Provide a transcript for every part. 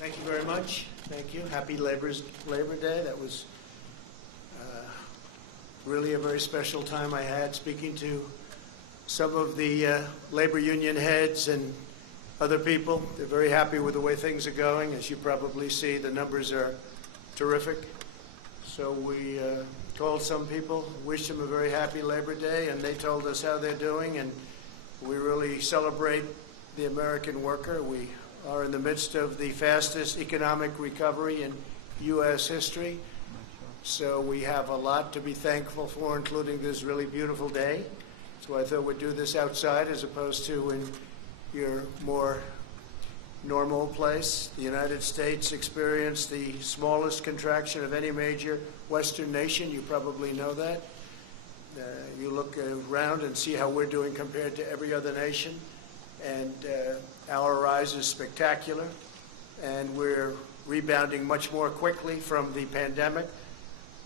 Thank you very much. Thank you. Happy Labor Day. That was really a very special time I had speaking to some of the labor union heads and other people. They're very happy with the way things are going. As you probably see, the numbers are terrific. So we called some people, wished them a very happy Labor Day, and they told us how they're doing, and we really celebrate the American worker. We are in the midst of the fastest economic recovery in U.S. history. So we have a lot to be thankful for, including this really beautiful day. So I thought we'd do this outside as opposed to in your more normal place. The United States experienced the smallest contraction of any major Western nation. You probably know that. You look around and see how we're doing compared to every other nation. And our rise is spectacular, and we're rebounding much more quickly from the pandemic.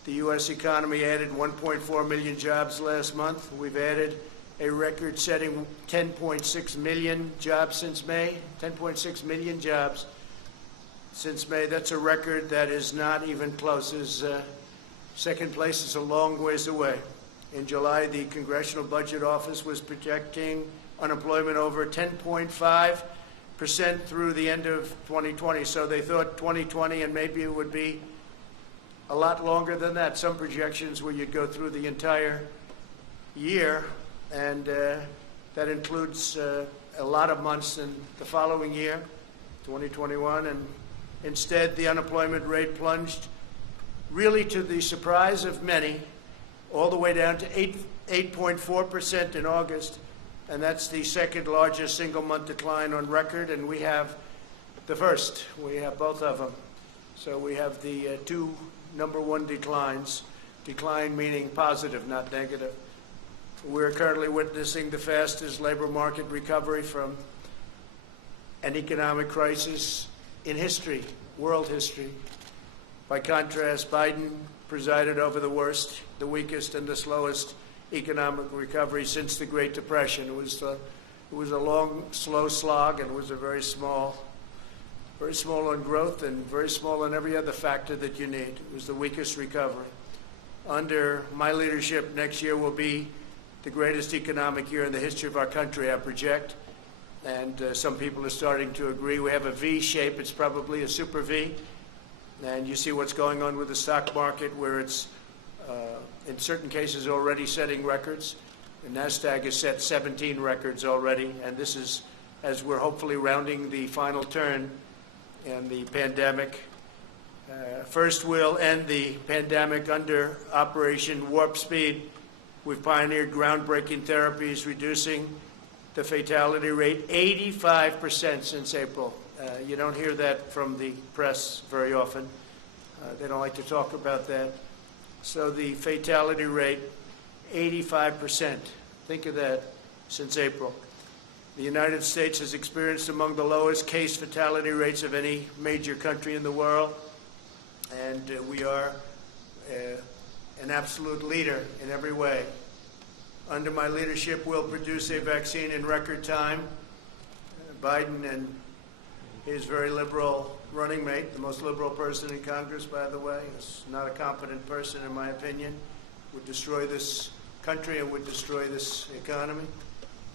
The U.S. economy added 1.4 million jobs last month. We've added a record-setting 10.6 million jobs since May. 10.6 million jobs since May. That's a record that is not even close. Second place is a long ways away. In July, the Congressional Budget Office was projecting unemployment over 10.5% through the end of 2020. So they thought 2020, and maybe it would be a lot longer than that. Some projections where you'd go through the entire year, and that includes a lot of months in the following year, 2021. And instead, the unemployment rate plunged, really to the surprise of many, all the way down to 8.4% in August. And that's the second largest single-month decline on record, and we have the first. We have both of them. So we have the two number one declines, decline meaning positive, not negative. We're currently witnessing the fastest labor market recovery from an economic crisis in history, world history. By contrast, Biden presided over the worst, the weakest, and the slowest economic recovery since the Great Depression. It was a long, slow slog, and it was a very small on growth and very small on every other factor that you need. It was the weakest recovery. Under my leadership, next year will be the greatest economic year in the history of our country, I project. And some people are starting to agree. We have a V shape. It's probably a super V. And you see what's going on with the stock market, where it's in certain cases already setting records. The NASDAQ has set 17 records already, and this is as we're hopefully rounding the final turn in the pandemic. First, we'll end the pandemic under Operation Warp Speed. We've pioneered groundbreaking therapies, reducing the fatality rate 85% since April. You don't hear that from the press very often. They don't like to talk about that. So the fatality rate, 85%. Think of that, since April. The United States has experienced among the lowest case fatality rates of any major country in the world. And we are an absolute leader in every way. Under my leadership, we'll produce a vaccine in record time. Biden and his very liberal running mate, the most liberal person in Congress, by the way, is not a competent person, in my opinion, would destroy this country and would destroy this economy.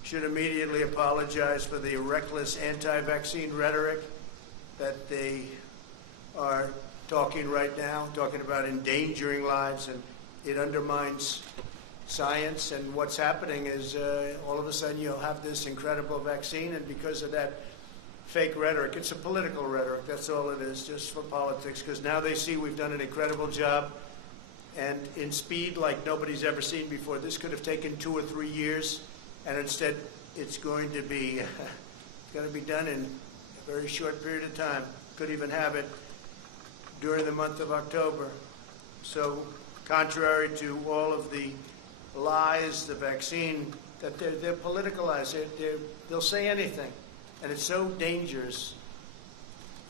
Should immediately apologize for the reckless anti-vaccine rhetoric that they are talking right now, talking about endangering lives, and it undermines science. And what's happening is all of a sudden you'll have this incredible vaccine, and because of that fake rhetoric, it's a political rhetoric, that's all it is, just for politics, because now they see we've done an incredible job, and in speed like nobody's ever seen before. This could have taken 2 or 3 years, and instead it's going to be done in a very short period of time. Could even have it during the month of October. So contrary to all of the lies, the vaccine, that they're politicalized. They'll say anything. And it's so dangerous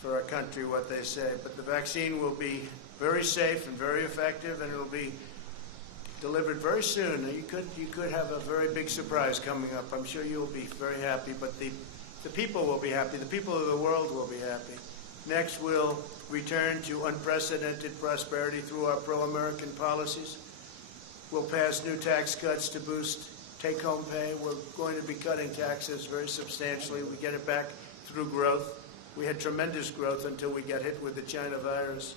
for our country, what they say. But the vaccine will be very safe and very effective, and it will be delivered very soon. You could have a very big surprise coming up. I'm sure you'll be very happy, but the people will be happy. The people of the world will be happy. Next, we'll return to unprecedented prosperity through our pro-American policies. We'll pass new tax cuts to boost take-home pay. We're going to be cutting taxes very substantially. We get it back through growth. We had tremendous growth until we got hit with the China virus.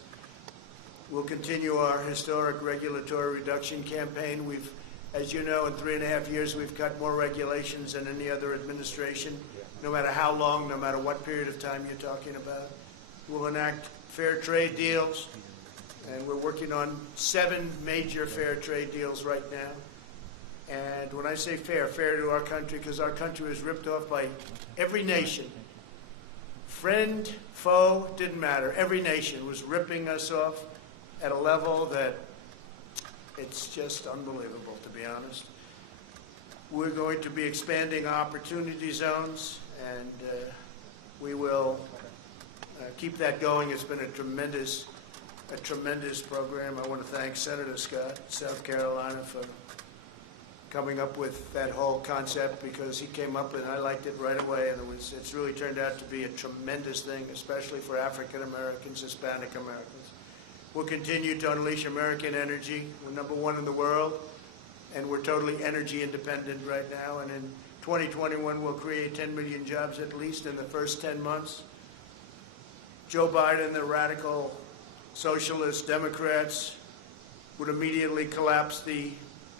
We'll continue our historic regulatory reduction campaign. We've, as you know, in 3.5 years, we've cut more regulations than any other administration, no matter how long, no matter what period of time you're talking about. We'll enact fair trade deals, and we're working on 7 major fair trade deals right now. And when I say fair, fair to our country, because our country was ripped off by every nation. Friend, foe, didn't matter. Every nation was ripping us off at a level that it's just unbelievable, to be honest. We're going to be expanding opportunity zones, and we will keep that going. It's been a tremendous program. I want to thank Senator Scott, South Carolina, for coming up with that whole concept, because he came up and I liked it right away, and it's really turned out to be a tremendous thing, especially for African Americans, Hispanic Americans. We'll continue to unleash American energy. We're #1 in the world, and we're totally energy independent right now. And in 2021, we'll create 10 million jobs at least in the first 10 months. Joe Biden, the radical socialist Democrats, would immediately collapse the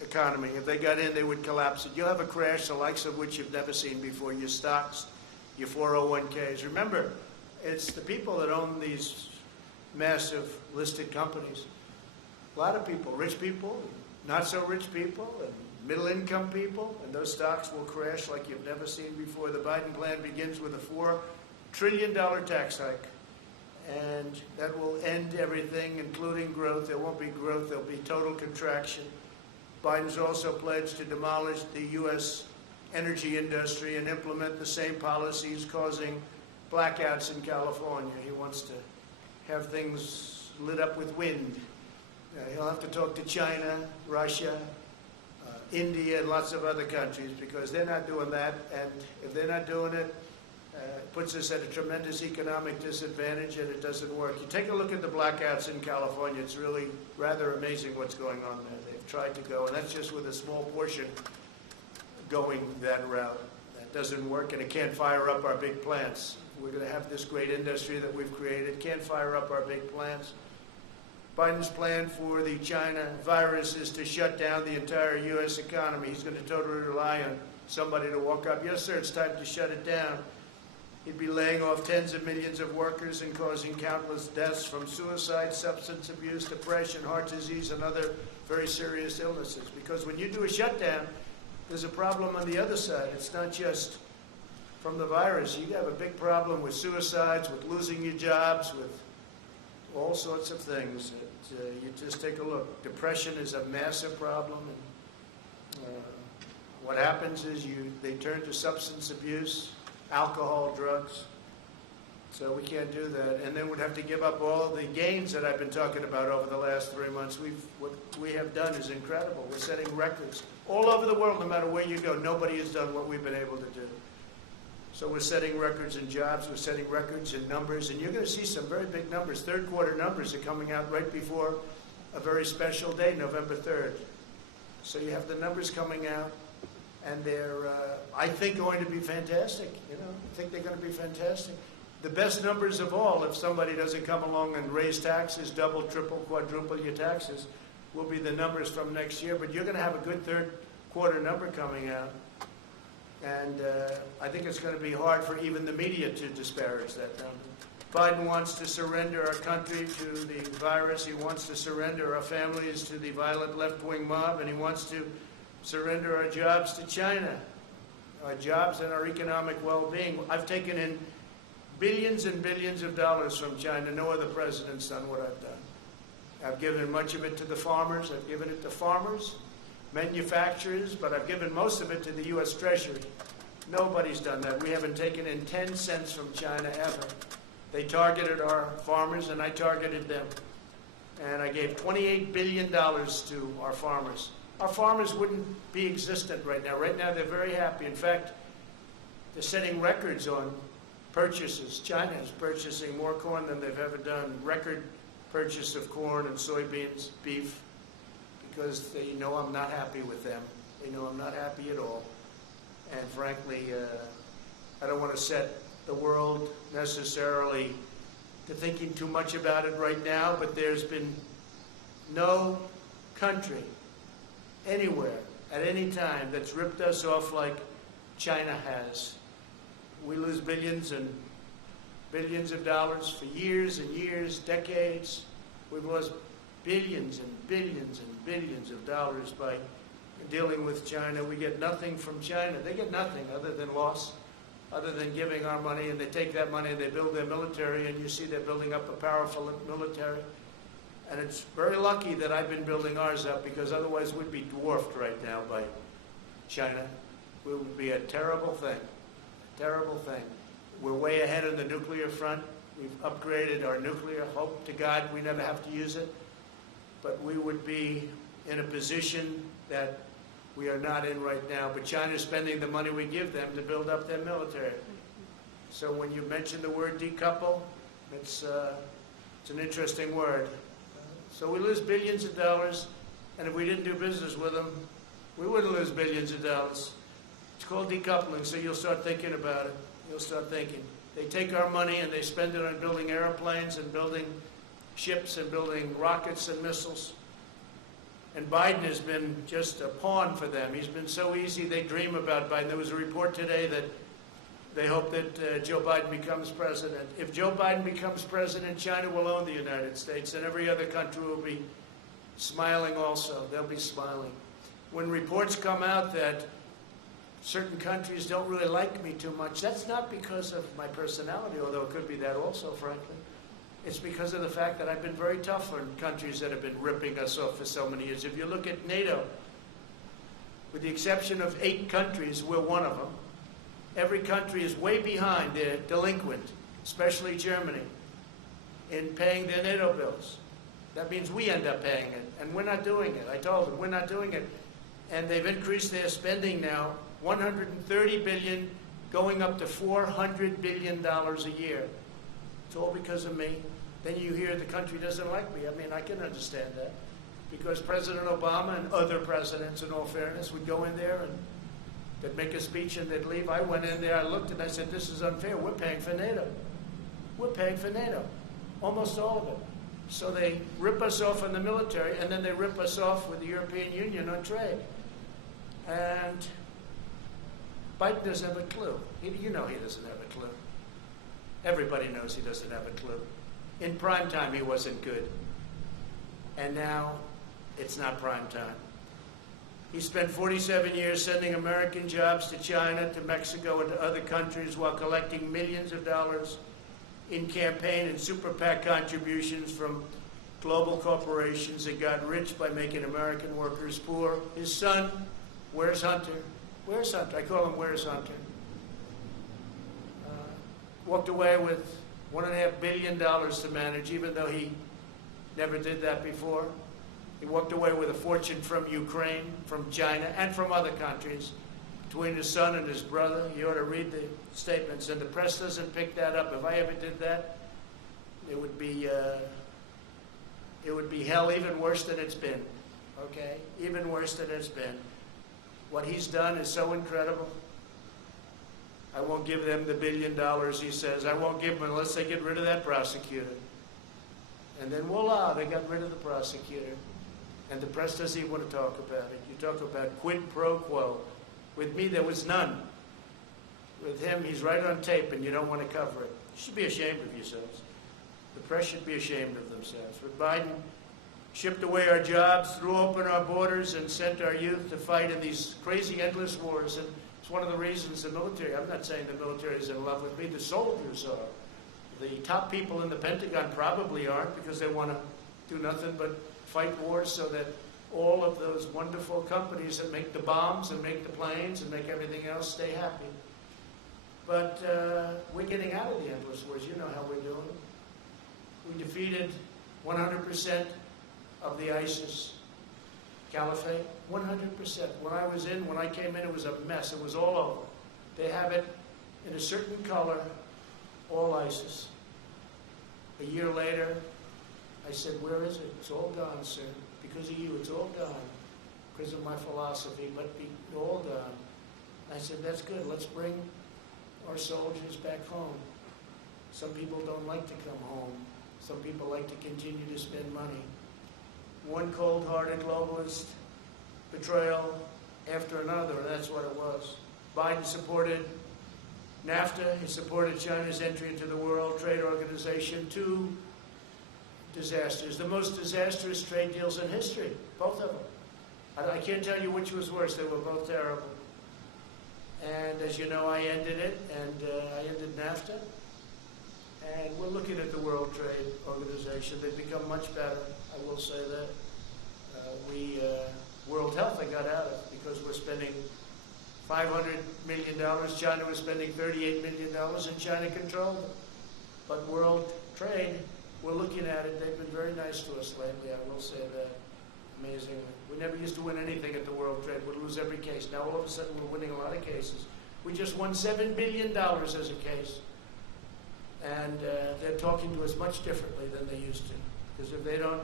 economy. If they got in, they would collapse it. You'll have a crash the likes of which you've never seen before. Your stocks, your 401ks. Remember, it's the people that own these massive listed companies. A lot of people, rich people, not so rich people, and middle-income people, and those stocks will crash like you've never seen before. The Biden plan begins with a $4 trillion tax hike, and that will end everything, including growth. There won't be growth. There'll be total contraction. Biden's also pledged to demolish the U.S. energy industry and implement the same policies causing blackouts in California. He wants to have things lit up with wind. He'll have to talk to China, Russia, India, and lots of other countries, because they're not doing that. And if they're not doing it, it puts us at a tremendous economic disadvantage, and it doesn't work. You take a look at the blackouts in California. It's really rather amazing what's going on there. They've tried to go, and that's just with a small portion going that route. That doesn't work, and it can't fire up our big plants. We're going to have this great industry that we've created. Can't fire up our big plants. Biden's plan for the China virus is to shut down the entire U.S. economy. He's going to totally rely on somebody to walk up. Yes, sir, it's time to shut it down. He'd be laying off tens of millions of workers and causing countless deaths from suicide, substance abuse, depression, heart disease, and other very serious illnesses. Because when you do a shutdown, there's a problem on the other side. It's not just from the virus. You have a big problem with suicides, with losing your jobs, with all sorts of things. You just take a look. Depression is a massive problem. And, what happens is they turn to substance abuse, alcohol, drugs. So we can't do that. And then we'd have to give up all the gains that I've been talking about over the last 3 months. What we have done is incredible. We're setting records all over the world. No matter where you go, nobody has done what we've been able to do. So we're setting records in jobs, we're setting records in numbers, and you're going to see some very big numbers. Third quarter numbers are coming out right before a very special day, November 3rd. So you have the numbers coming out, and they're, I think, going to be fantastic. I think they're going to be fantastic. The best numbers of all, if somebody doesn't come along and raise taxes, double, triple, quadruple your taxes, will be the numbers from next year. But you're going to have a good third quarter number coming out. And I think it's going to be hard for even the media to disparage that number. Biden wants to surrender our country to the virus. He wants to surrender our families to the violent left-wing mob. And he wants to surrender our jobs to China, our jobs and our economic well-being. I've taken in billions and billions of dollars from China. No other president's done what I've done. I've given much of it to the farmers. I've given it to farmers, manufacturers, but I've given most of it to the U.S. Treasury. Nobody's done that. We haven't taken in 10 cents from China ever. They targeted our farmers, and I targeted them. And I gave $28 billion to our farmers. Our farmers wouldn't be existent right now. Right now, they're very happy. In fact, they're setting records on purchases. China is purchasing more corn than they've ever done. Record purchase of corn and soybeans, beef, because they know I'm not happy with them. They know I'm not happy at all. And frankly, I don't want to set the world necessarily to thinking too much about it right now, but there's been no country anywhere at any time that's ripped us off like China has. We lose billions and billions of dollars for years and years, decades. We've lost billions and billions and billions of dollars by dealing with China. We get nothing from China. They get nothing other than loss, other than giving our money, and they take that money and they build their military, and you see they're building up a powerful military. And it's very lucky that I've been building ours up, because otherwise we'd be dwarfed right now by China. It would be a terrible thing, terrible thing. We're way ahead on the nuclear front. We've upgraded our nuclear. Hope to God we never have to use it. But we would be in a position that we are not in right now. But China's spending the money we give them to build up their military. So when you mention the word decouple, it's an interesting word. So we lose billions of dollars, and if we didn't do business with them, we wouldn't lose billions of dollars. It's called decoupling, so you'll start thinking about it. You'll start thinking. They take our money and they spend it on building airplanes and building ships and building rockets and missiles. And Biden has been just a pawn for them. He's been so easy, they dream about Biden. There was a report today that they hope that Joe Biden becomes president. If Joe Biden becomes president, China will own the United States, and every other country will be smiling also. They'll be smiling. When reports come out that certain countries don't really like me too much, that's not because of my personality, although it could be that also, frankly. It's because of the fact that I've been very tough on countries that have been ripping us off for so many years. If you look at NATO, with the exception of 8 countries, we're one of them. Every country is way behind. They're delinquent, especially Germany, in paying their NATO bills. That means we end up paying it, and we're not doing it. I told them, we're not doing it. And they've increased their spending now, $130 billion, going up to $400 billion a year. It's all because of me. Then you hear the country doesn't like me. I mean, I can understand that. Because President Obama and other presidents, in all fairness, would go in there and they'd make a speech and they'd leave. I went in there, I looked, and I said, this is unfair. We're paying for NATO. We're paying for NATO. Almost all of it. So they rip us off on the military, and then they rip us off with the European Union on trade. And Biden doesn't have a clue. You know he doesn't have a clue. Everybody knows he doesn't have a clue. In prime time, he wasn't good. And now, it's not prime time. He spent 47 years sending American jobs to China, to Mexico, and to other countries while collecting millions of dollars in campaign and super PAC contributions from global corporations that got rich by making American workers poor. His son, where's Hunter? Where's Hunter? I call him Where's Hunter. Walked away with $1.5 billion to manage, even though he never did that before. He walked away with a fortune from Ukraine, from China, and from other countries, between his son and his brother. You ought to read the statements, and the press doesn't pick that up. If I ever did that, it would be hell, even worse than it's been, okay? Even worse than it's been. What he's done is so incredible. I won't give them the $1 billion, he says. I won't give them unless they get rid of that prosecutor. And then voila, they got rid of the prosecutor. And the press doesn't even want to talk about it. You talk about quid pro quo. With me, there was none. With him, he's right on tape, and you don't want to cover it. You should be ashamed of yourselves. The press should be ashamed of themselves. With Biden, shipped away our jobs, threw open our borders, and sent our youth to fight in these crazy, endless wars. And it's one of the reasons the military, I'm not saying the military is in love with me, the soldiers are. The top people in the Pentagon probably aren't, because they want to do nothing but fight wars so that all of those wonderful companies that make the bombs and make the planes and make everything else stay happy. But we're getting out of the endless wars. You know how we're doing it. We defeated 100% of the ISIS caliphate. 100%. When I came in, it was a mess. It was all over. They have it in a certain color all ISIS. A year later, I said, where is it? It's all gone, sir. Because of you, it's all gone. Because of my philosophy, but it's all gone. I said, that's good. Let's bring our soldiers back home. Some people don't like to come home. Some people like to continue to spend money. One cold-hearted globalist betrayal after another, and that's what it was. Biden supported NAFTA. He supported China's entry into the World Trade Organization. Two disasters, the most disastrous trade deals in history, both of them. I can't tell you which was worse. They were both terrible. And as you know, I ended it, and I ended NAFTA. And we're looking at the World Trade Organization. They've become much better, I will say that. World Health I got out of because we're spending $500 million. China was spending $38 million, and China controlled it. But World Trade, we're looking at it. They've been very nice to us lately, I will say that. Amazingly. We never used to win anything at the World Trade. We'd lose every case. Now all of a sudden we're winning a lot of cases. We just won $7 billion as a case. And they're talking to us much differently than they used to. Because if they don't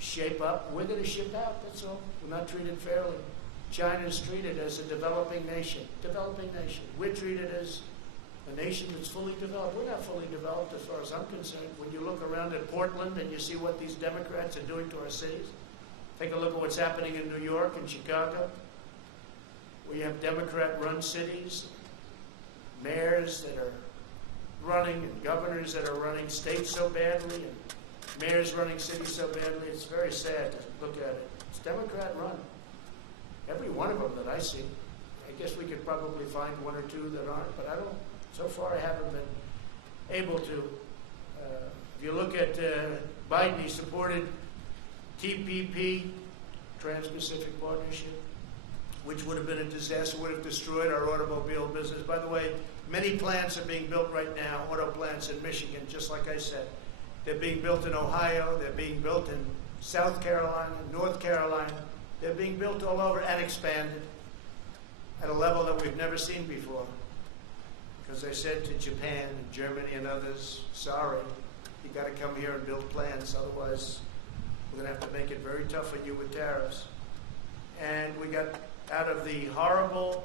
shape up, we're going to ship out, that's all. We're not treated fairly. China is treated as a developing nation. Developing nation. We're treated as a nation that's fully developed. We're not fully developed as far as I'm concerned. When you look around at Portland and you see what these Democrats are doing to our cities, take a look at what's happening in New York and Chicago. We have Democrat-run cities, mayors that are running, and governors that are running states so badly, and mayors running cities so badly. It's very sad to look at it. It's Democrat-run. Every one of them that I see. I guess we could probably find one or two that aren't, but I don't. So far, I haven't been able to. If you look at Biden, he supported TPP, Trans-Pacific Partnership, which would have been a disaster, would have destroyed our automobile business. By the way, many plants are being built right now, auto plants in Michigan, just like I said. They're being built in Ohio, they're being built in South Carolina, North Carolina. They're being built all over and expanded at a level that we've never seen before. Because I said to Japan and Germany and others, sorry, you got to come here and build plants, otherwise we're going to have to make it very tough on you with tariffs. And we got out of the horrible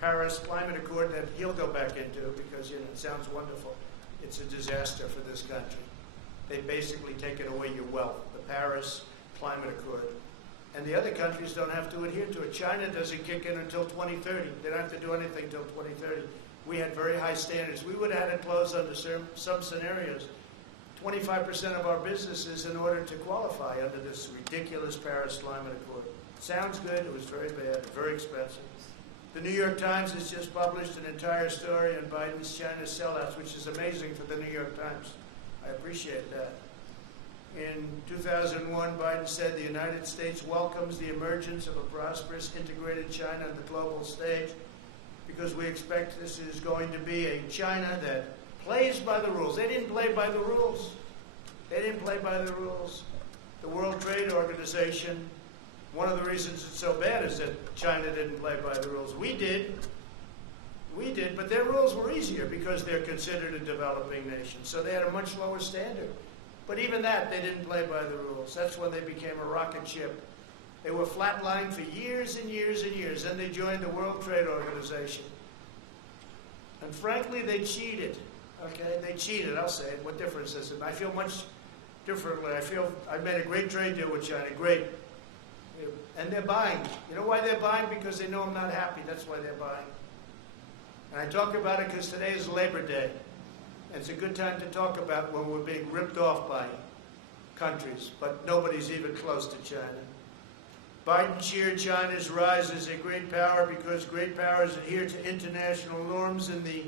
Paris Climate Accord that he'll go back into because, you know, it sounds wonderful. It's a disaster for this country. They basically taken away your wealth, the Paris Climate Accord. And the other countries don't have to adhere to it. China doesn't kick in until 2030. They don't have to do anything until 2030. We had very high standards. We would have had it closed under some scenarios. 25% of our businesses in order to qualify under this ridiculous Paris Climate Accord. Sounds good. It was very bad, very expensive. The New York Times has just published an entire story on Biden's China sellouts, which is amazing for the New York Times. I appreciate that. In 2001, Biden said the United States welcomes the emergence of a prosperous, integrated China on the global stage because we expect this is going to be a China that plays by the rules. They didn't play by the rules. They didn't play by the rules. The World Trade Organization, one of the reasons it's so bad is that China didn't play by the rules. We did, but their rules were easier because they're considered a developing nation. So they had a much lower standard. But even that, they didn't play by the rules. That's when they became a rocket ship. They were flatlined for years and years and years. Then they joined the World Trade Organization. And frankly, they cheated. Okay, they cheated, I'll say it. What difference is it? I feel much differently. I feel I made a great trade deal with China, great. And they're buying. You know why they're buying? Because they know I'm not happy. That's why they're buying. And I talk about it because today is Labor Day. And it's a good time to talk about when we're being ripped off by countries, but nobody's even close to China. Biden cheered China's rise as a great power because great powers adhere to international norms in the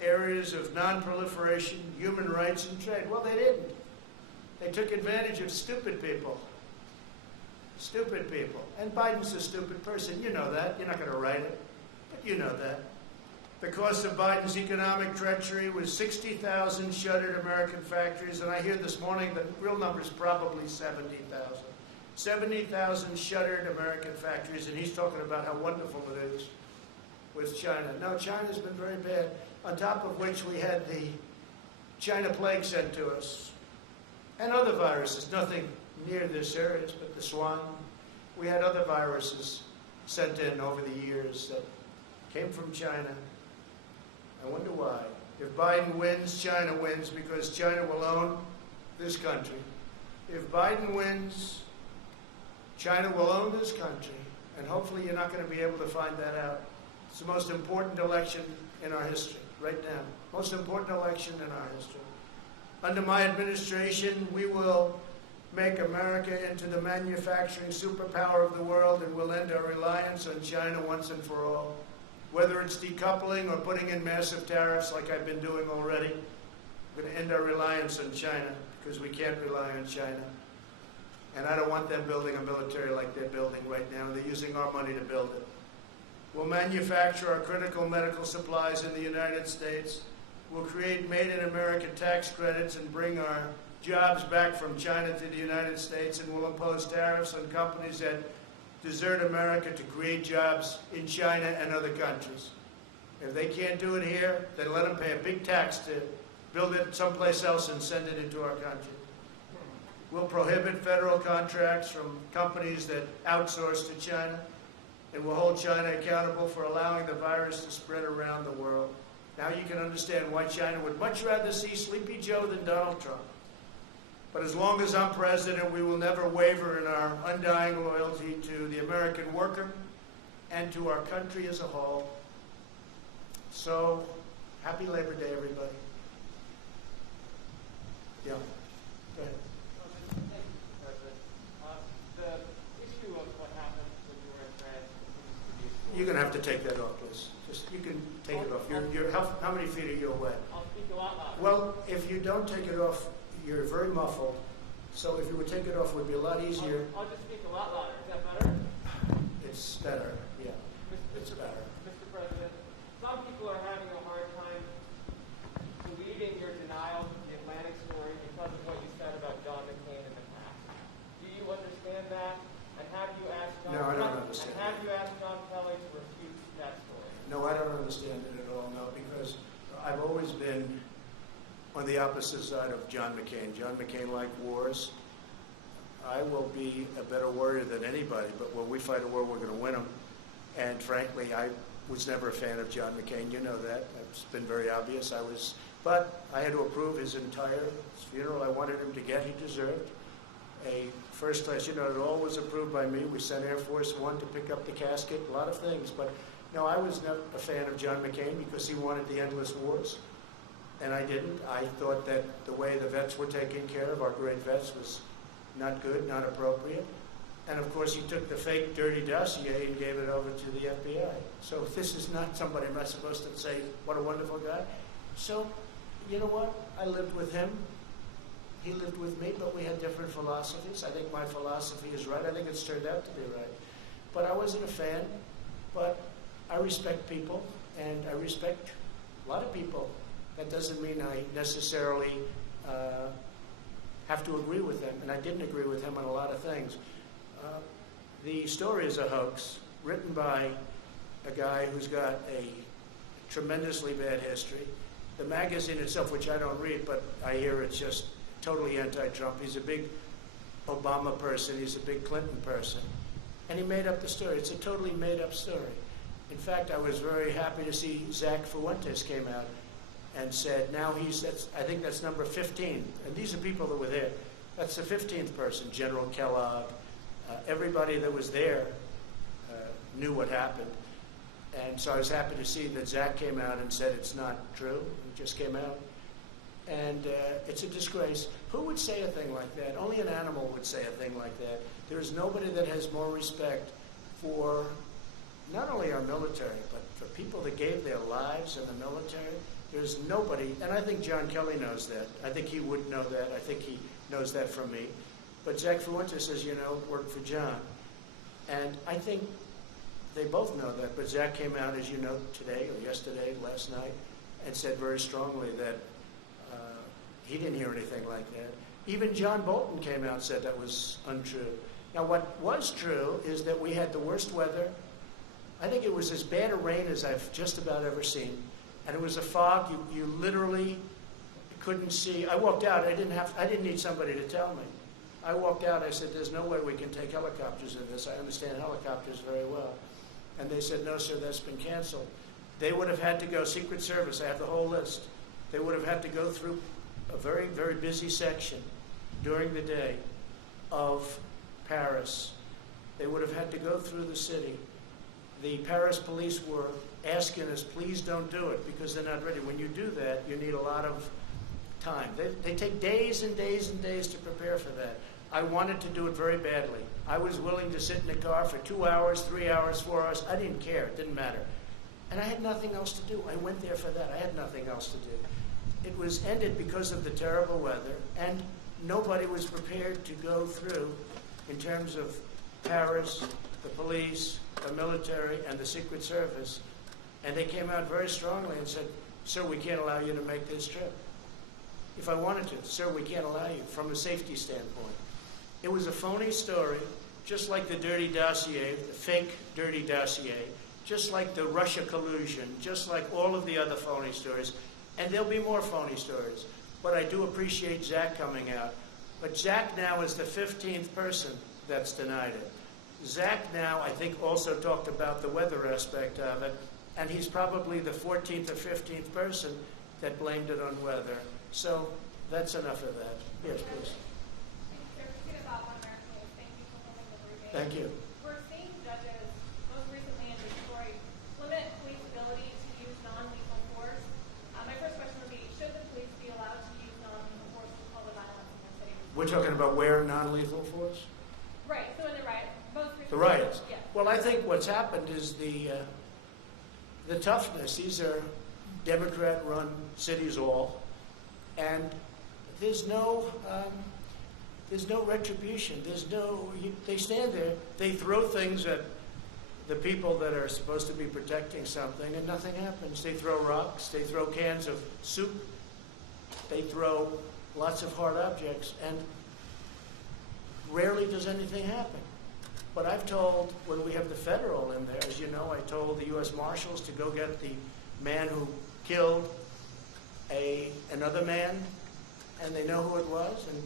areas of non-proliferation, human rights, and trade. Well, they didn't. They took advantage of stupid people. Stupid people. And Biden's a stupid person. You know that. You're not going to write it, but you know that. The cost of Biden's economic treachery was 60,000 shuttered American factories, and I hear this morning the real number is probably 70,000. 70,000 shuttered American factories, and he's talking about how wonderful it is with China. No, China's been very bad, on top of which we had the China plague sent to us, and other viruses, nothing near this serious, but the swine. We had other viruses sent in over the years that came from China. I wonder why. If Biden wins, China wins, because China will own this country. If Biden wins, China will own this country, and hopefully you're not going to be able to find that out. It's the most important election in our history, right now. Most important election in our history. Under my administration, we will make America into the manufacturing superpower of the world, and we'll end our reliance on China once and for all. Whether it's decoupling or putting in massive tariffs like I've been doing already, we're going to end our reliance on China, because we can't rely on China. And I don't want them building a military like they're building right now. They're using our money to build it. We'll manufacture our critical medical supplies in the United States. We'll create made-in-America tax credits and bring our jobs back from China to the United States, and we'll impose tariffs on companies that desert America to create jobs in China and other countries. If they can't do it here, then let them pay a big tax to build it someplace else and send it into our country. We'll prohibit federal contracts from companies that outsource to China, and we'll hold China accountable for allowing the virus to spread around the world. Now you can understand why China would much rather see Sleepy Joe than Donald Trump. But as long as I'm president, we will never waver in our undying loyalty to the American worker and to our country as a whole. So, happy Labor Day, everybody. Yeah. Go ahead. Thank you, President. The issue of what happened when you were in France seems to be... You're going to have to take that off, please. Just, you can take it off. How many feet are you away? I'll speak a lot louder. Well, if you don't take it off, you're very muffled. So if you would take it off, it would be a lot easier. I'll just speak a lot louder. Is that better? It's better, yeah. It's better. Mr. President, some people are having a hard time believing your denial of the Atlantic story because of what you said about John McCain in the past. Do you understand that? And have you asked John No, I don't understand. And have you asked John Kelly to refute that story? No, I don't understand it at all, no, because I've always been on the opposite side of John McCain. John McCain liked wars. I will be a better warrior than anybody, but when we fight a war, we're going to win them. And frankly, I was never a fan of John McCain. You know that. It's been very obvious. But I had to approve his entire funeral. I wanted him to get, he deserved a first class. You know, it all was approved by me. We sent Air Force One to pick up the casket, a lot of things. But no, I was not a fan of John McCain because he wanted the endless wars. And I didn't. I thought that the way the vets were taken care of, our great vets, was not good, not appropriate. And of course, he took the fake dirty dossier and gave it over to the FBI. So this is not somebody I'm not supposed to say, what a wonderful guy. So, you know what? I lived with him. He lived with me, but we had different philosophies. I think my philosophy is right. I think it's turned out to be right. But I wasn't a fan. But I respect people, and I respect a lot of people. That doesn't mean I necessarily have to agree with them, and I didn't agree with him on a lot of things. The story is a hoax, written by a guy who's got a tremendously bad history. The magazine itself, which I don't read, but I hear it's just totally anti-Trump. He's a big Obama person. He's a big Clinton person. And he made up the story. It's a totally made-up story. In fact, I was very happy to see Zach Fuentes came out and said, now I think that's number 15. And these are people that were there. That's the 15th person, General Kellogg. Everybody that was there knew what happened. And so I was happy to see that Zach came out and said it's not true. It just came out. And it's a disgrace. Who would say a thing like that? Only an animal would say a thing like that. There's nobody that has more respect for not only our military, but for people that gave their lives in the military. There's nobody, and I think John Kelly knows that. I think he would know that. I think he knows that from me. But Zach Fuentes says, worked for John. And I think they both know that. But Zach came out, as you know, today or yesterday, last night, and said very strongly that he didn't hear anything like that. Even John Bolton came out and said that was untrue. Now, what was true is that we had the worst weather. I think it was as bad a rain as I've just about ever seen. And it was a fog. You literally couldn't see. I walked out. I didn't need somebody to tell me. I walked out. I said, "There's no way we can take helicopters in this. I understand helicopters very well." And they said, "No, sir, that's been canceled." They would have had to go, Secret Service, I have the whole list. They would have had to go through a very, very busy section during the day of Paris. They would have had to go through the city. The Paris police were asking us, please don't do it, because they're not ready. When you do that, you need a lot of time. They take days and days and days to prepare for that. I wanted to do it very badly. I was willing to sit in the car for 2 hours, 3 hours, 4 hours. I didn't care. It didn't matter. And I had nothing else to do. I went there for that. I had nothing else to do. It was ended because of the terrible weather, and nobody was prepared to go through, in terms of Paris, the police, the military, and the Secret Service. And they came out very strongly and said, "Sir, we can't allow you to make this trip." If I wanted to, "Sir, we can't allow you," from a safety standpoint. It was a phony story, just like the dirty dossier, the fake dirty dossier, just like the Russia collusion, just like all of the other phony stories. And there'll be more phony stories. But I do appreciate Zach coming out. But Zach now is the 15th person that's denied it. Zach now, I think, also talked about the weather aspect of it, and he's probably the 14th or 15th person that blamed it on weather. So that's enough of that. Yes, please. Thank you. We're seeing judges, most recently in Detroit, limit police ability to use non-lethal force. My first question would be, should the police be allowed to use non-lethal force to quell the violence in their city? We're talking about where non-lethal force? Right, so in the riot, most recently. The riots. Yeah. Well, I think what's happened is the toughness. These are Democrat-run cities all, and there's no retribution. They stand there, they throw things at the people that are supposed to be protecting something, and nothing happens. They throw rocks, they throw cans of soup, they throw lots of hard objects, and rarely does anything happen. But I've told, when we have the federal in there, as you know, I told the U.S. Marshals to go get the man who killed another man, and they know who it was, and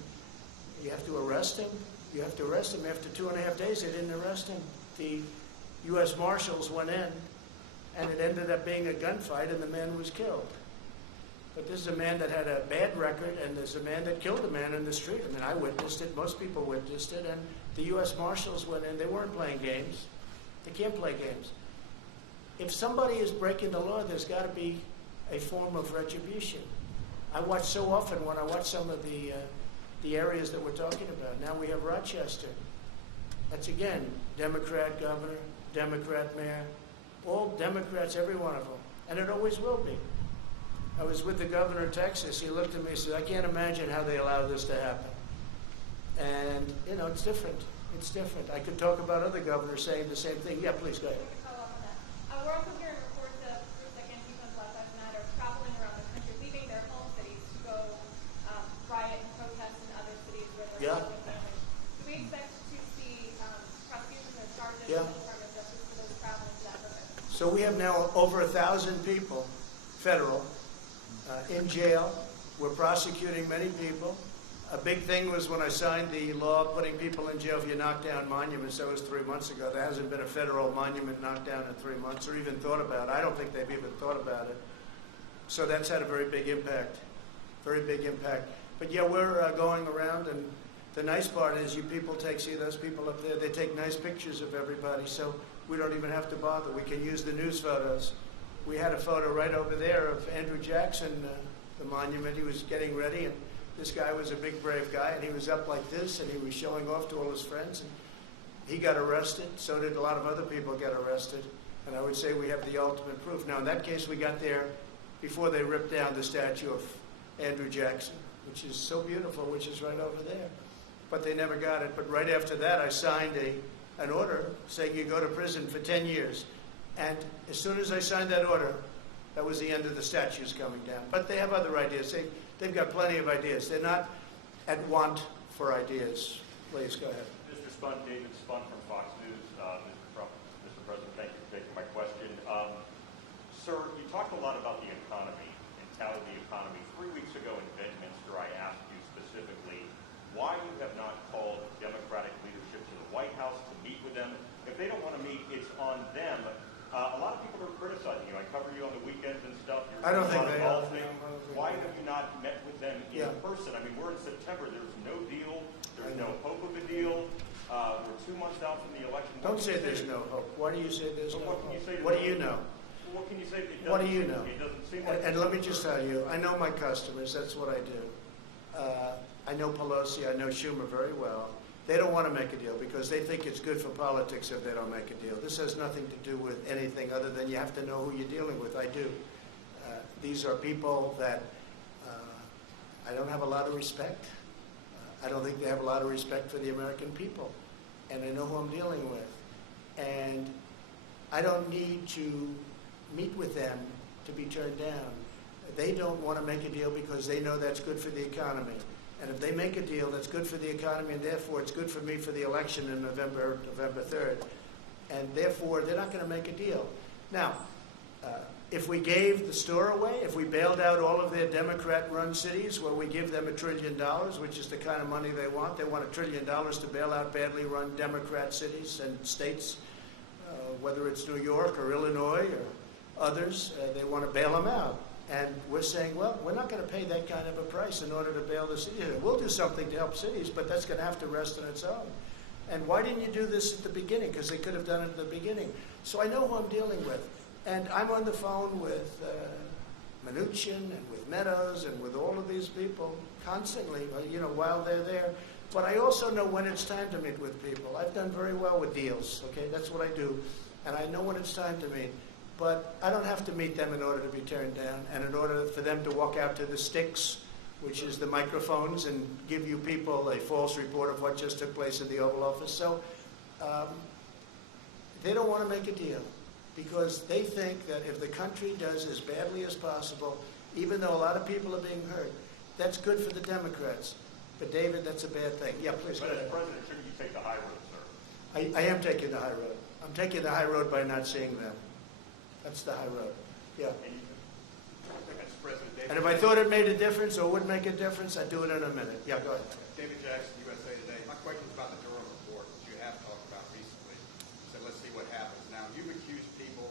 you have to arrest him. You have to arrest him. After 2.5 days, they didn't arrest him. The U.S. Marshals went in, and it ended up being a gunfight, and the man was killed. But this is a man that had a bad record, and there's a man that killed a man in the street. I mean, I witnessed it. Most people witnessed it. And the U.S. Marshals went in. They weren't playing games. They can't play games. If somebody is breaking the law, there's got to be a form of retribution. I watch so often when I watch some of the areas that we're talking about. Now we have Rochester. That's, again, Democrat governor, Democrat mayor, all Democrats, every one of them. And it always will be. I was with the governor of Texas. He looked at me and said, "I can't imagine how they allow this to happen." And, it's different. It's different. I could talk about other governors saying the same thing. Yeah, please, go ahead. We can follow up on that. We're also hearing reports of groups like Antifa and Black Lives Matter traveling around the country, leaving their home cities to go riot and protest in other cities where they're holding camping. Do we expect to see prosecutions or charges in the Department of Justice for those traveling to that purpose? So we have now over 1,000 people, federal, in jail. We're prosecuting many people. A big thing was when I signed the law putting people in jail if you knock down monuments. That was 3 months ago. There hasn't been a federal monument knocked down in 3 months or even thought about. I don't think they've even thought about it. So that's had a very big impact, very big impact. But yeah, we're going around, and the nice part is you people see those people up there, they take nice pictures of everybody, so we don't even have to bother. We can use the news photos. We had a photo right over there of Andrew Jackson, the monument. He was getting ready, and this guy was a big, brave guy, and he was up like this, and he was showing off to all his friends, and he got arrested. So did a lot of other people get arrested, and I would say we have the ultimate proof. Now, in that case, we got there before they ripped down the statue of Andrew Jackson, which is so beautiful, which is right over there. But they never got it. But right after that, I signed an order saying you go to prison for 10 years. And as soon as I signed that order, that was the end of the statues coming down. But they have other ideas. They've got plenty of ideas. They're not at want for ideas. Please, go ahead. Mr. Spun, David Spun from Fox News. Mr. President, thank you for taking my question. Sir, you talked a lot about the economy and touted the economy. 3 weeks ago in Benton, person. I mean, we're in September. There's no deal. There's no hope of a deal. We're 2 months out from the election. Don't say there's no hope. Why do you say there's no hope? What What do you know? What can you say? What do you know? It doesn't seem like. And let me just tell you, I know my customers. That's what I do. I know Pelosi. I know Schumer very well. They don't want to make a deal because they think it's good for politics if they don't make a deal. This has nothing to do with anything other than you have to know who you're dealing with. I do. These are people that I don't have a lot of respect. I don't think they have a lot of respect for the American people. And I know who I'm dealing with. And I don't need to meet with them to be turned down. They don't want to make a deal because they know that's good for the economy. And if they make a deal that's good for the economy, and therefore it's good for me for the election in November 3rd, and therefore they're not going to make a deal. Now, if we gave the store away, if we bailed out all of their Democrat-run cities where we give them $1 trillion, which is the kind of money they want $1 trillion to bail out badly run Democrat cities and states, whether it's New York or Illinois or others, they want to bail them out. And we're saying, well, we're not going to pay that kind of a price in order to bail the cities. We'll do something to help cities, but that's going to have to rest on its own. And why didn't you do this at the beginning? Because they could have done it at the beginning. So I know who I'm dealing with. And I'm on the phone with Mnuchin and with Meadows and with all of these people constantly, while they're there. But I also know when it's time to meet with people. I've done very well with deals, okay? That's what I do. And I know when it's time to meet. But I don't have to meet them in order to be turned down and in order for them to walk out to the sticks, which is the microphones, and give you people a false report of what just took place in the Oval Office. So they don't want to make a deal because they think that if the country does as badly as possible, even though a lot of people are being hurt, that's good for the Democrats. But, David, that's a bad thing. Yeah, please go ahead. But as president, shouldn't you take the high road, sir? I am taking the high road. I'm taking the high road by not seeing them. That's the high road. Yeah. And if I thought it made a difference or would make a difference, I'd do it in a minute. Yeah, go ahead. David Jackson, USA Today. My question is about the Durham report, which you have talked about recently. So let's see what happens. Now, you've accused people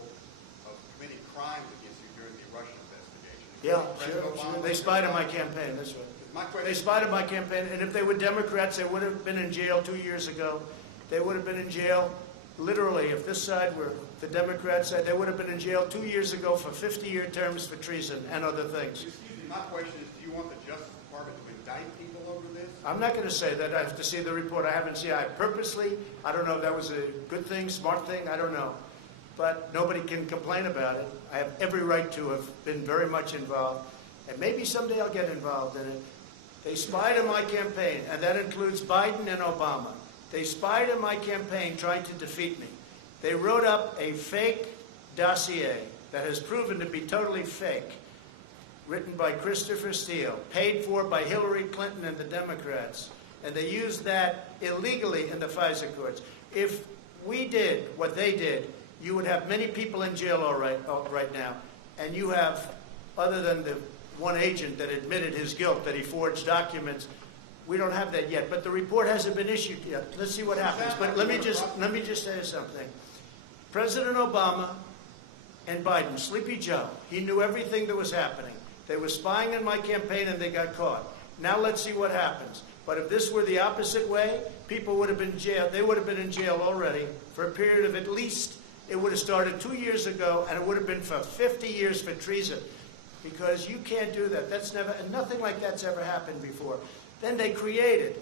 of committing crimes against you during the Russian investigation. Yeah, sure. They spied on my campaign. That's right. They spied on my campaign, and if they were Democrats, they would have been in jail 2 years ago. They would have been in jail, literally, if this side were the Democrat side, they would have been in jail 2 years ago for 50-year terms for treason and other things. Excuse me, my question is, do you want the Justice Department to indict people over this? I'm not going to say that. I have to see the report. I haven't seen it. I don't know if that was a good thing, smart thing, I don't know. But nobody can complain about it. I have every right to have been very much involved. And maybe someday I'll get involved in it. They spied on my campaign, and that includes Biden and Obama. They spied on my campaign trying to defeat me. They wrote up a fake dossier that has proven to be totally fake, written by Christopher Steele, paid for by Hillary Clinton and the Democrats. And they used that illegally in the FISA courts. If we did what they did, you would have many people in jail right now. And you have, other than the one agent that admitted his guilt, that he forged documents, we don't have that yet. But the report hasn't been issued yet. Let's see what happens. But let me just say something. President Obama and Biden, Sleepy Joe, he knew everything that was happening. They were spying on my campaign and they got caught. Now let's see what happens. But if this were the opposite way, people would have been in jail. They would have been in jail already for a period of at least, it would have started 2 years ago, and it would have been for 50 years for treason. Because you can't do that. That's never, and nothing like that's ever happened before. Then they created,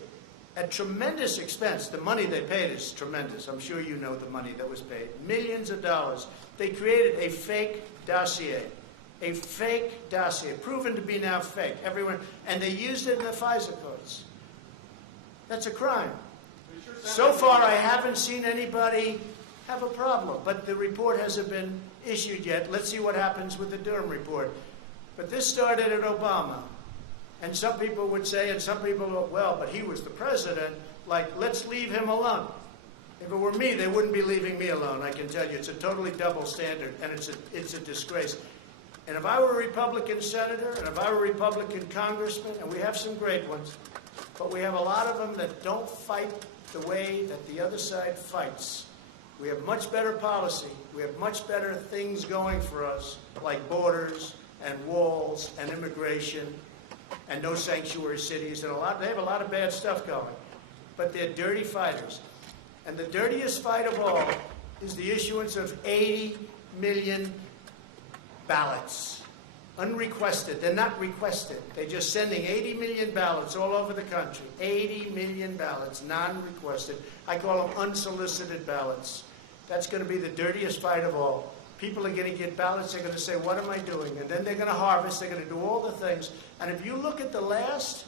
at tremendous expense, the money they paid is tremendous. I'm sure you know the money that was paid. Millions of dollars. They created a fake dossier. A fake dossier, proven to be now fake. Everyone, and they used it in the FISA courts. That's a crime. So far, I haven't seen anybody have a problem, but the report hasn't been issued yet. Let's see what happens with the Durham report. But this started at Obama. And some people would say, and some people, well, but he was the president, like, let's leave him alone. If it were me, they wouldn't be leaving me alone, I can tell you. It's a totally double standard, and it's a disgrace. And if I were a Republican senator, and if I were a Republican congressman, and we have some great ones, but we have a lot of them that don't fight the way that the other side fights. We have much better policy. We have much better things going for us, like borders and walls and immigration. and no sanctuary cities, and they have a lot of bad stuff going. But they're dirty fighters. And the dirtiest fight of all is the issuance of 80 million ballots. Unrequested. They're not requested. They're just sending 80 million ballots all over the country. 80 million ballots, non-requested. I call them unsolicited ballots. That's going to be the dirtiest fight of all. People are going to get ballots. They're going to say, what am I doing? And then they're going to harvest. They're going to do all the things. And if you look at the last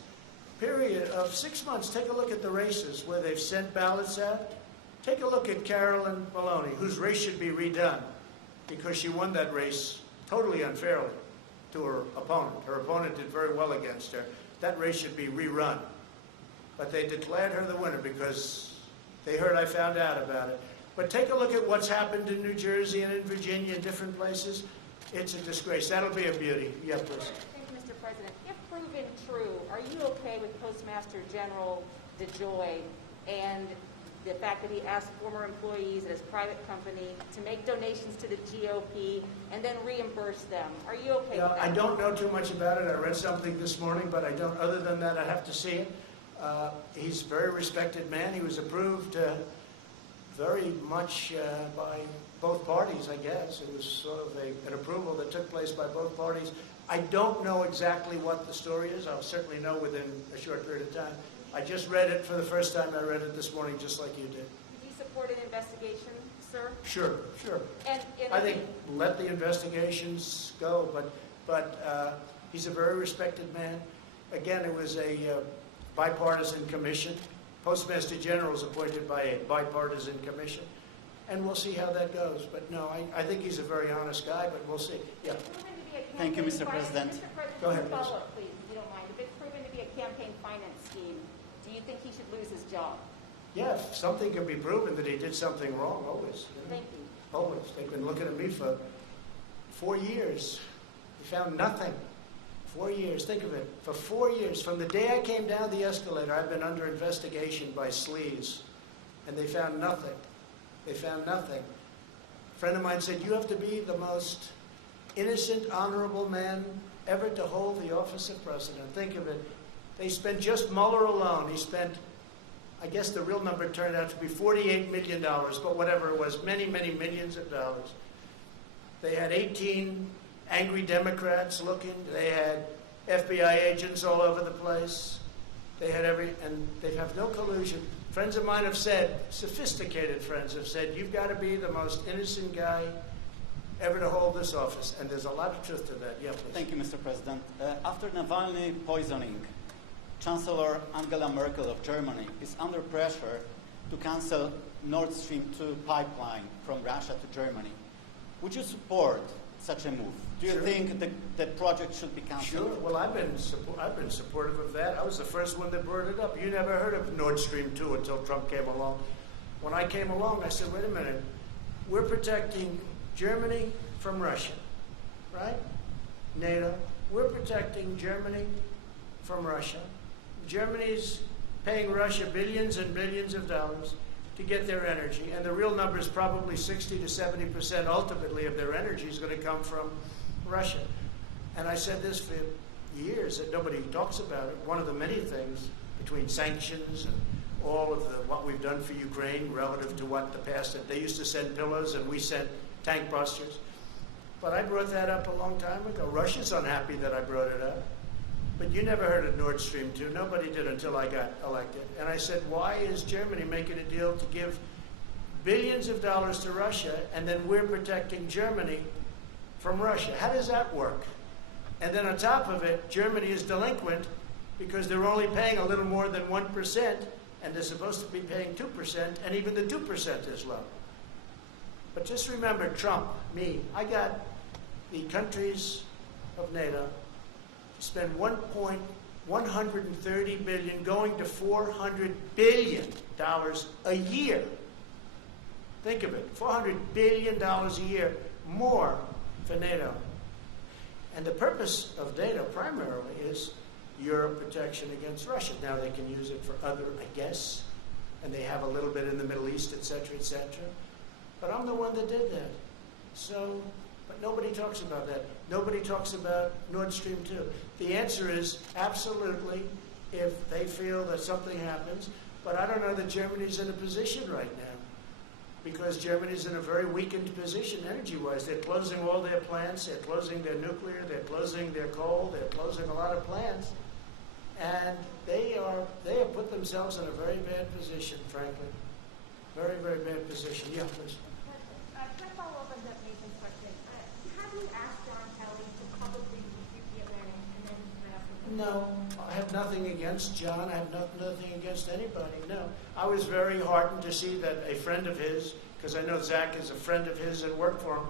period of 6 months, take a look at the races where they've sent ballots out. Take a look at Carolyn Maloney, whose race should be redone because she won that race totally unfairly to her opponent. Her opponent did very well against her. That race should be rerun. But they declared her the winner because they heard I found out about it. But take a look at what's happened in New Jersey and in Virginia and different places. It's a disgrace. That'll be a beauty. Yeah, please. Thank you, Mr. President. If proven true, are you okay with Postmaster General DeJoy and the fact that he asked former employees at his private company to make donations to the GOP and then reimburse them? Are you okay with that? I don't know too much about it. I read something this morning, but I don't. Other than that, I have to see it. He's a very respected man. He was approved very much by both parties, I guess. It was sort of an approval that took place by both parties. I don't know exactly what the story is. I'll certainly know within a short period of time. I just read it for the first time. I read it this morning just like you did. Do you support an investigation, sir? Sure. And I think let the investigations go, but he's a very respected man. Again, it was a bipartisan commission. Postmaster General is appointed by a bipartisan commission, and we'll see how that goes. But no, I think he's a very honest guy, but we'll see. Yeah. Thank you, Mr. President. Mr. President, Go ahead, follow up, please, if you don't mind. If it's proven to be a campaign finance scheme, do you think he should lose his job? Yeah, if something can be proven that he did something wrong, always. Thank you. Always. They've been looking at me for 4 years. They found nothing. 4 years. Think of it. For 4 years. From the day I came down the escalator, I've been under investigation by sleaze. And they found nothing. They found nothing. A friend of mine said, you have to be the most innocent, honorable man ever to hold the office of president. Think of it. They spent just Mueller alone. He spent, I guess the real number turned out to be $48 million, but whatever it was, many, many millions of dollars. They had 18 angry Democrats looking. They had FBI agents all over the place. They had and they have no collusion. Friends of mine have said, sophisticated friends have said, you've got to be the most innocent guy ever to hold this office. And there's a lot of truth to that. Yeah, please. Thank you, Mr. President. After Navalny poisoning, Chancellor Angela Merkel of Germany is under pressure to cancel Nord Stream 2 pipeline from Russia to Germany. Would you support such a move? Do you Sure. think the project should be canceled? Sure. Well, I've been supportive of that. I was the first one that brought it up. You never heard of Nord Stream 2 until Trump came along. When I came along, I said, wait a minute. We're protecting Germany from Russia, right? NATO. We're protecting Germany from Russia. Germany's paying Russia billions and billions of dollars to get their energy, and the real number is probably 60 to 70% ultimately of their energy is going to come from Russia. And I said this for years, that nobody talks about it. One of the many things between sanctions and all of what we've done for Ukraine relative to what the past, they used to send pillows and we sent tank busters. But I brought that up a long time ago. Russia's unhappy that I brought it up. But you never heard of Nord Stream 2. Nobody did until I got elected. And I said, why is Germany making a deal to give billions of dollars to Russia, and then we're protecting Germany from Russia? How does that work? And then on top of it, Germany is delinquent because they're only paying a little more than 1%, and they're supposed to be paying 2%, and even the 2% is low. But just remember, Trump, me, I got the countries of NATO spend $130 billion going to $400 billion a year. Think of it, $400 billion a year more for NATO. And the purpose of NATO primarily is Europe protection against Russia. Now they can use it for other, I guess, and they have a little bit in the Middle East, et cetera, et cetera. But I'm the one that did that. So But nobody talks about that. Nobody talks about Nord Stream 2. The answer is absolutely if they feel that something happens. But I don't know that Germany's in a position right now, because Germany's in a very weakened position energy-wise. They're closing all their plants. They're closing their nuclear. They're closing their coal. They're closing a lot of plants. And they have put themselves in a very bad position, frankly. Very, very bad position. Yeah, please. Can I follow up on that Nathan's question? Have you asked John Kelly to publicly refute the Atlantic and then ask him? No, I have nothing against John. I have nothing against anybody, no. I was very heartened to see that a friend of his, because I know Zach is a friend of his and worked for him,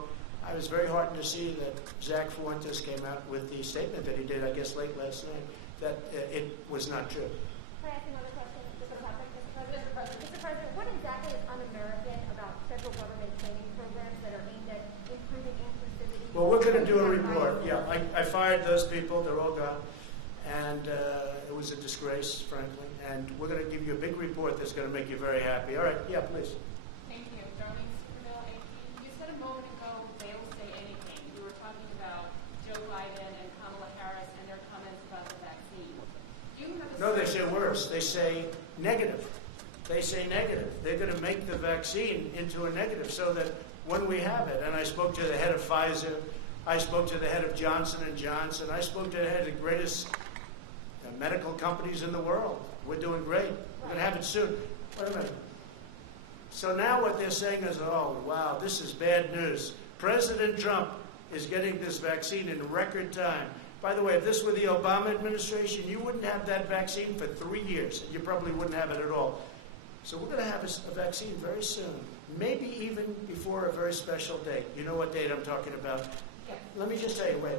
I was very heartened to see that Zach Fuentes came out with the statement that he did, I guess, late last night, that it was not true. Can I ask another question? Mr. President, what exactly is un-American about federal government training programs that are aimed at improving inclusivity? Well, we're going to do a report. Yeah, I fired those people. They're all gone. And it was a disgrace, frankly. And we're going to give you a big report that's going to make you very happy. All right. Yeah, please. Thank you. Darlene Superville, AP. You said a moment ago, they'll say anything. You were talking about Joe Biden and Kamala Harris and their comments about the vaccine. No, they say worse. They say negative. They say negative. They're going to make the vaccine into a negative so that when we have it, and I spoke to the head of Pfizer, I spoke to the head of Johnson & Johnson, I spoke to the head of the greatest medical companies in the world. We're doing great. We're going to have it soon. Wait a minute. So now what they're saying is, oh, wow, this is bad news. President Trump is getting this vaccine in record time. By the way, if this were the Obama administration, you wouldn't have that vaccine for 3 years. You probably wouldn't have it at all. So we're going to have a vaccine very soon, maybe even before a very special date. You know what date I'm talking about? Yeah. Let me just tell you, wait.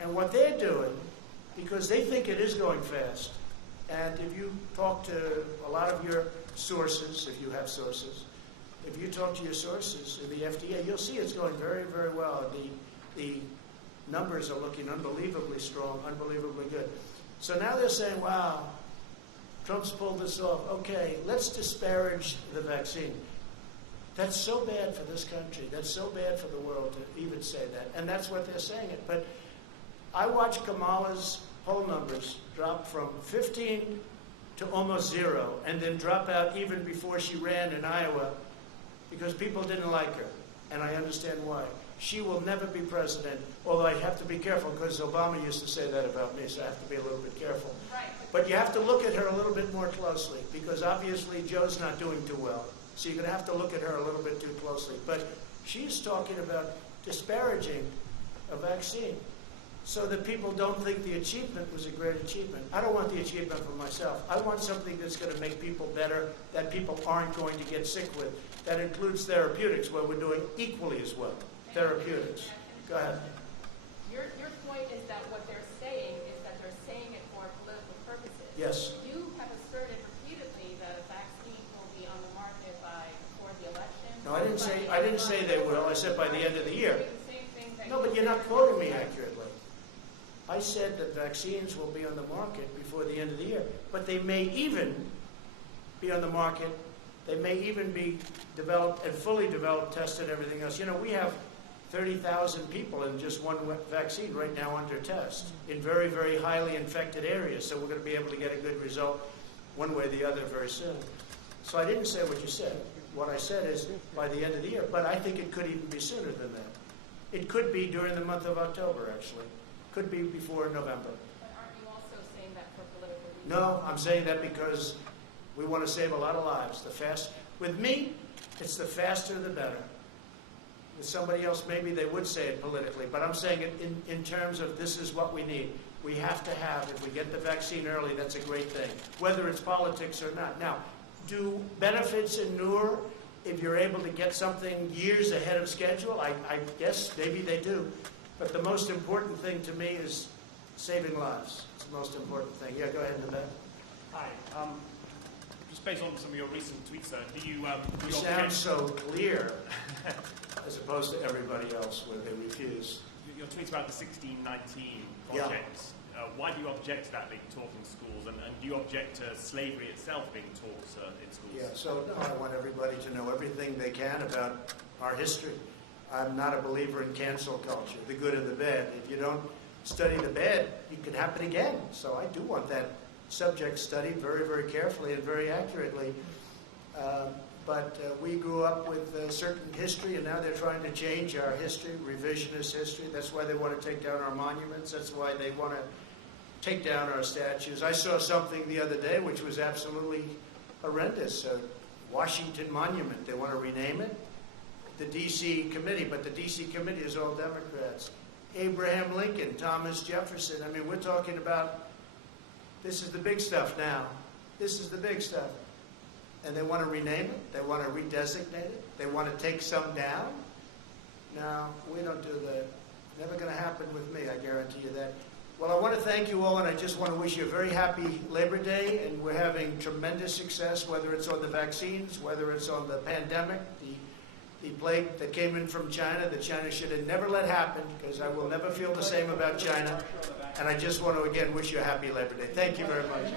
And what they're doing, because they think it is going fast, and if you talk to a lot of your sources, if you have sources, if you talk to your sources in the FDA, you'll see it's going very, very well. The numbers are looking unbelievably strong, unbelievably good. So now they're saying, wow, Trump's pulled this off. Okay, let's disparage the vaccine. That's so bad for this country. That's so bad for the world to even say that. And that's what they're saying it. But I watched Kamala's poll numbers drop from 15 to almost 0, and then drop out even before she ran in Iowa because people didn't like her. And I understand why. She will never be president, although I have to be careful because Obama used to say that about me, so I have to be a little bit careful. Right. But you have to look at her a little bit more closely because obviously Joe's not doing too well. So you're going to have to look at her a little bit too closely. But she's talking about disparaging a vaccine so that people don't think the achievement was a great achievement. I don't want the achievement for myself. I want something that's going to make people better, that people aren't going to get sick with. That includes therapeutics, where we're doing equally as well. Therapeutics. Go ahead. Your point is that what they're saying is that they're saying it for political purposes. Yes. You have asserted repeatedly that a vaccine will be on the market before the election. No, I didn't say they will. I said by the end of the year. The same thing that No, but you're not quoting me accurately. I said that vaccines will be on the market before the end of the year, but they may even be on the market. They may even be developed and fully developed, tested, everything else. You know, we have 30,000 people in just one vaccine right now under test in very, very highly infected areas. So we're going to be able to get a good result one way or the other very soon. So I didn't say what you said. What I said is by the end of the year, but I think it could even be sooner than that. It could be during the month of October, actually. Could be before November. But aren't you also saying that for political reasons? No, I'm saying that because we want to save a lot of lives. With me, it's the faster the better. With somebody else, maybe they would say it politically, but I'm saying it in terms of this is what we need. We have to have, if we get the vaccine early, that's a great thing, whether it's politics or not. Now, do benefits inure if you're able to get something years ahead of schedule? I guess maybe they do. But the most important thing to me is saving lives. It's the most important thing. Yeah, go ahead in the back. Hi. Just based on some of your recent tweets, sir, do you You sound so clear as opposed to everybody else where they refuse. your tweets about the 1619 projects? Why do you object to that being taught in schools, and do you object to slavery itself being taught in schools? Yeah, so no, I want everybody to know everything they can about our history. I'm not a believer in cancel culture, the good and the bad. If you don't study the bad, it can happen again. So I do want that subject studied very, very carefully and very accurately. But we grew up with a certain history, and now they're trying to change our history, revisionist history. That's why they want to take down our monuments. That's why they want to take down our statues. I saw something the other day which was absolutely horrendous. Washington Monument. They want to rename it. The D.C. committee, but the D.C. committee is all Democrats. Abraham Lincoln, Thomas Jefferson. I mean, we're talking about, this is the big stuff now. This is the big stuff. And they want to rename it. They want to redesignate it. They want to take some down. No, we don't do that. Never going to happen with me, I guarantee you that. Well, I want to thank you all, and I just want to wish you a very happy Labor Day. And we're having tremendous success, whether it's on the vaccines, whether it's on the pandemic, the plague that came in from China that China should have never let happen, because I will never feel the same about China. And I just want to, again, wish you a happy Labor Day. Thank you very much.